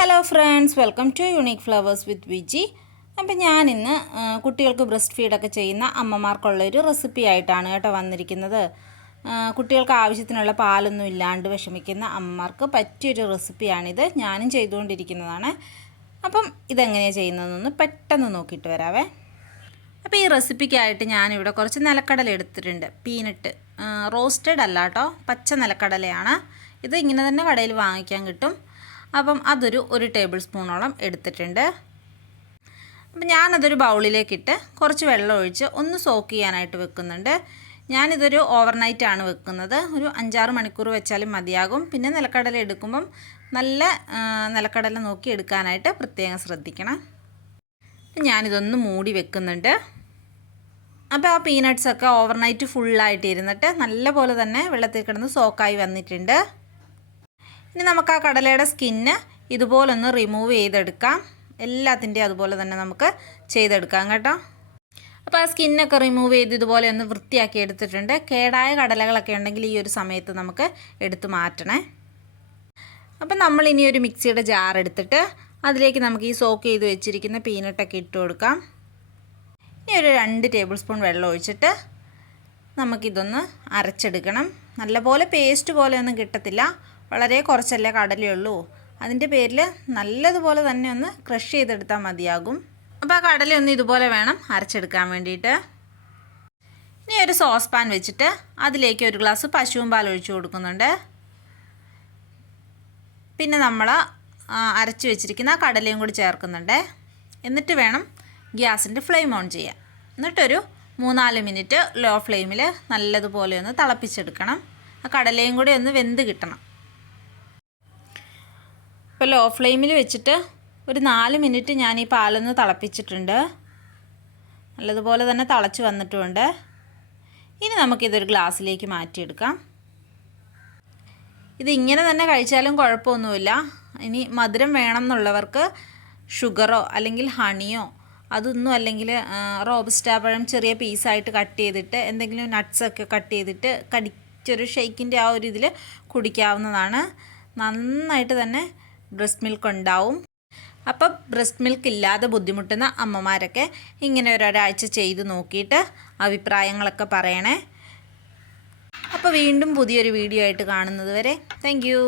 Hello friends, welcome to unique flowers with Viji. അപ്പം ഞാനിന്ന് കുട്ടികൾക്ക് ബ്രസ്റ്റ് ഫീഡൊക്കെ ചെയ്യുന്ന അമ്മമാർക്കുള്ളൊരു റെസിപ്പി ആയിട്ടാണ് കേട്ടോ വന്നിരിക്കുന്നത്. കുട്ടികൾക്ക് ആവശ്യത്തിനുള്ള പാലൊന്നും ഇല്ലാണ്ട് വിഷമിക്കുന്ന അമ്മമാർക്ക് പറ്റിയൊരു റെസിപ്പിയാണിത്. ഞാനും ചെയ്തുകൊണ്ടിരിക്കുന്നതാണ്. അപ്പം ഇതെങ്ങനെയാണ് ചെയ്യുന്നതെന്നൊന്ന് പെട്ടെന്ന് നോക്കിയിട്ട് വരാവേ. അപ്പോൾ ഈ റെസിപ്പിക്കായിട്ട് ഞാനിവിടെ കുറച്ച് നിലക്കടല എടുത്തിട്ടുണ്ട്. പീനട്ട് റോസ്റ്റഡ് അല്ല കേട്ടോ, പച്ച നിലക്കടലയാണ്. ഇത് ഇങ്ങനെ തന്നെ കടയിൽ വാങ്ങിക്കാൻ കിട്ടും. അപ്പം ഒരു ടേബിൾ സ്പൂണോളം എടുത്തിട്ടുണ്ട്. അപ്പം ഞാനതൊരു ബൗളിലേക്കിട്ട് കുറച്ച് വെള്ളം ഒഴിച്ച് ഒന്ന് സോക്ക് ചെയ്യാനായിട്ട് വെക്കുന്നുണ്ട്. ഞാനിതൊരു ഓവർനൈറ്റാണ് വെക്കുന്നത്. ഒരു 5-6 മണിക്കൂർ വെച്ചാലും മതിയാകും. പിന്നെ നിലക്കടല എടുക്കുമ്പം നല്ല നിലക്കടല നോക്കി എടുക്കാനായിട്ട് പ്രത്യേകം ശ്രദ്ധിക്കണം. ഞാനിതൊന്ന് മൂടി വെക്കുന്നുണ്ട്. അപ്പോൾ ആ പീനട്ട്സൊക്കെ ഓവർനൈറ്റ് ഫുള്ളായിട്ട് ഇരുന്നിട്ട് നല്ല പോലെ തന്നെ വെള്ളത്തിൽ കിടന്ന് സോക്കായി വന്നിട്ടുണ്ട്. ഇനി നമുക്ക് ആ കടലയുടെ സ്കിന്ന് ഇതുപോലൊന്ന് റിമൂവ് ചെയ്തെടുക്കാം. എല്ലാത്തിൻ്റെയും അതുപോലെ തന്നെ നമുക്ക് ചെയ്തെടുക്കാം കേട്ടോ. അപ്പോൾ ആ സ്കിന്നൊക്കെ റിമൂവ് ചെയ്ത് ഇതുപോലെ ഒന്ന് വൃത്തിയാക്കി എടുത്തിട്ടുണ്ട്. കേടായ കടലകളൊക്കെ ഉണ്ടെങ്കിൽ ഈ ഒരു സമയത്ത് നമുക്ക് എടുത്ത് മാറ്റണേ. അപ്പം നമ്മളിനി ഒരു മിക്സിയുടെ ജാർ എടുത്തിട്ട് അതിലേക്ക് നമുക്ക് ഈ സോക്ക് ചെയ്ത് വെച്ചിരിക്കുന്ന പീനട്ടൊക്കെ ഇട്ട് കൊടുക്കാം. ഇനി ഒരു 2 ടേബിൾ സ്പൂൺ വെള്ളം ഒഴിച്ചിട്ട് നമുക്കിതൊന്ന് അരച്ചെടുക്കണം. നല്ലപോലെ പേസ്റ്റ് പോലെ ഒന്നും കിട്ടത്തില്ല, വളരെ കുറച്ചല്ലേ കടലയുള്ളൂ. അതിൻ്റെ പേരിൽ നല്ലതുപോലെ തന്നെ ഒന്ന് ക്രഷ് ചെയ്തെടുത്താൽ മതിയാകും. അപ്പോൾ ആ കടലയൊന്ന് ഇതുപോലെ വേണം അരച്ചെടുക്കാൻ വേണ്ടിയിട്ട്. ഇനി ഒരു സോസ് പാൻ വെച്ചിട്ട് അതിലേക്ക് 1 ഗ്ലാസ് പശുവും പാൽ ഒഴിച്ച് കൊടുക്കുന്നുണ്ട്. പിന്നെ നമ്മൾ അരച്ച് വെച്ചിരിക്കുന്ന കടലയും കൂടി ചേർക്കുന്നുണ്ട്. എന്നിട്ട് വേണം ഗ്യാസിൻ്റെ ഫ്ലെയിം ഓൺ ചെയ്യാൻ. എന്നിട്ടൊരു 3-4 മിനിറ്റ് ലോ ഫ്ലെയിമിൽ നല്ലതുപോലെ ഒന്ന് തിളപ്പിച്ചെടുക്കണം. ആ കടലയും കൂടി ഒന്ന് വെന്ത് കിട്ടണം. ഇപ്പോൾ ലോ ഫ്ലെയിമിൽ വെച്ചിട്ട് ഒരു 4 മിനിറ്റ് ഞാൻ ഈ പാലൊന്ന് തിളപ്പിച്ചിട്ടുണ്ട്. നല്ലതുപോലെ തന്നെ തിളച്ച് വന്നിട്ടുമുണ്ട്. ഇനി നമുക്കിതൊരു ഗ്ലാസ്സിലേക്ക് മാറ്റിയെടുക്കാം. ഇതിങ്ങനെ തന്നെ കഴിച്ചാലും കുഴപ്പമൊന്നുമില്ല. ഇനി മധുരം വേണം എന്നുള്ളവർക്ക് ഷുഗറോ അല്ലെങ്കിൽ ഹണിയോ അതൊന്നും അല്ലെങ്കിൽ റോബസ്റ്റാ പഴം ചെറിയ പീസായിട്ട് കട്ട് ചെയ്തിട്ട് എന്തെങ്കിലും നട്ട്സൊക്കെ കട്ട് ചെയ്തിട്ട് കടിച്ചൊരു ഷെയ്ക്കിൻ്റെ ആ ഒരു ഇതിൽ കുടിക്കാവുന്നതാണ്. നന്നായിട്ട് തന്നെ ബ്രസ്റ്റ് മിൽക്ക് ഉണ്ടാവും. അപ്പം ബ്രസ്റ്റ് മിൽക്ക് ഇല്ലാതെ ബുദ്ധിമുട്ടുന്ന അമ്മമാരൊക്കെ ഇങ്ങനെ ഒരാഴ്ച ചെയ്ത് നോക്കിയിട്ട് അഭിപ്രായങ്ങളൊക്കെ പറയണേ. അപ്പോൾ വീണ്ടും പുതിയൊരു വീഡിയോ ആയിട്ട് കാണുന്നത് വരെ താങ്ക് യു.